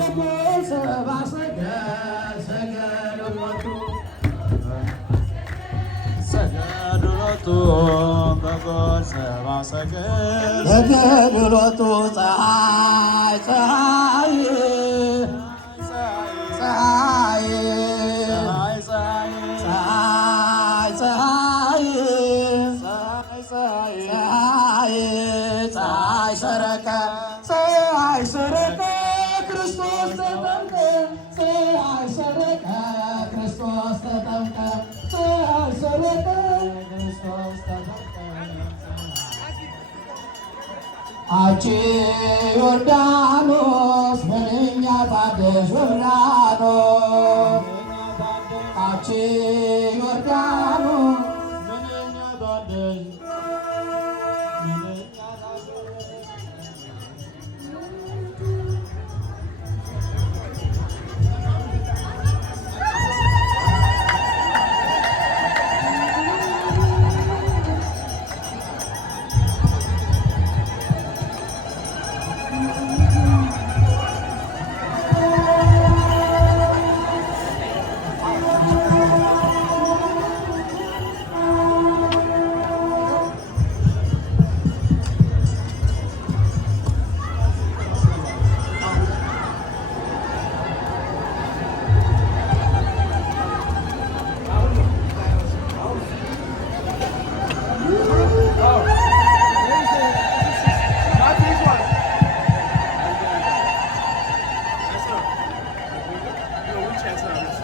ሰብአ ሰገል ሰገድ ሎቱ ሰገድ ሎቱ በጎል ሰብአ ሰገል ሰገድ ሎቱ ፀሐይ ፀሐይ ፀሐይ ፀሐይ ሰረቀ ፀሐይ ሰረቀ ክርስቶስ ተጠምቀ ፀሐይ ሰረቀ ክርስቶስ ተጠምቀ ፀሐይ ሰረቀ ክርስቶስ ተጠምቀ አንቺ ዮርዳኖስ ምንኛ ታደሽ ዮርዳኖስ አንቺ ዮርዳኖስ ምንኛ ታደሽ chance